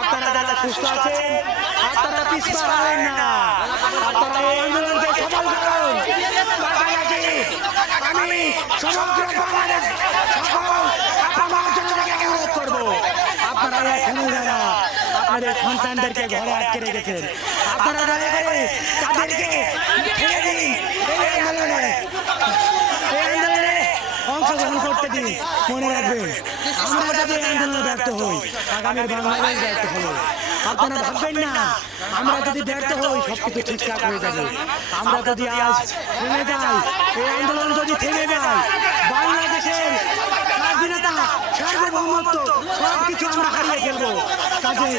আপনারা যারা সুস্থ আছেন আপনারা পিছপা হবেন না, আপনারা এই আন্দোলনকে সফল করুন। আমি সমগ্র বাংলাদেশ সকল আপনার জনতাকে অনুরোধ করবো, আপনারা এখনো যারা আপনাদের সন্তানদেরকে ঘরে আটকে রেখেছেন আপনারা দয়া করে তাদেরকে ঠেলে দিন, এই আন্দোলনে অংশগ্রহণ করতে দিন। মনে রাখবেন আমরা যদি আন্দোলনে ব্যর্থ হই আগামীর বাংলাদেশ ব্যর্থ হলো। আপনারা ভাববেন না আমরা যদি ব্যর্থ হই সবকিছু ঠিকঠাক হয়ে যাবে। আমরা যদি আজ থেমে যাই, এই আন্দোলন যদি থেমে যায়, বাংলাদেশের স্বাধীনতা সার্বভৌমত্ব সবকিছু আমরা হারিয়ে ফেলবো। কাজে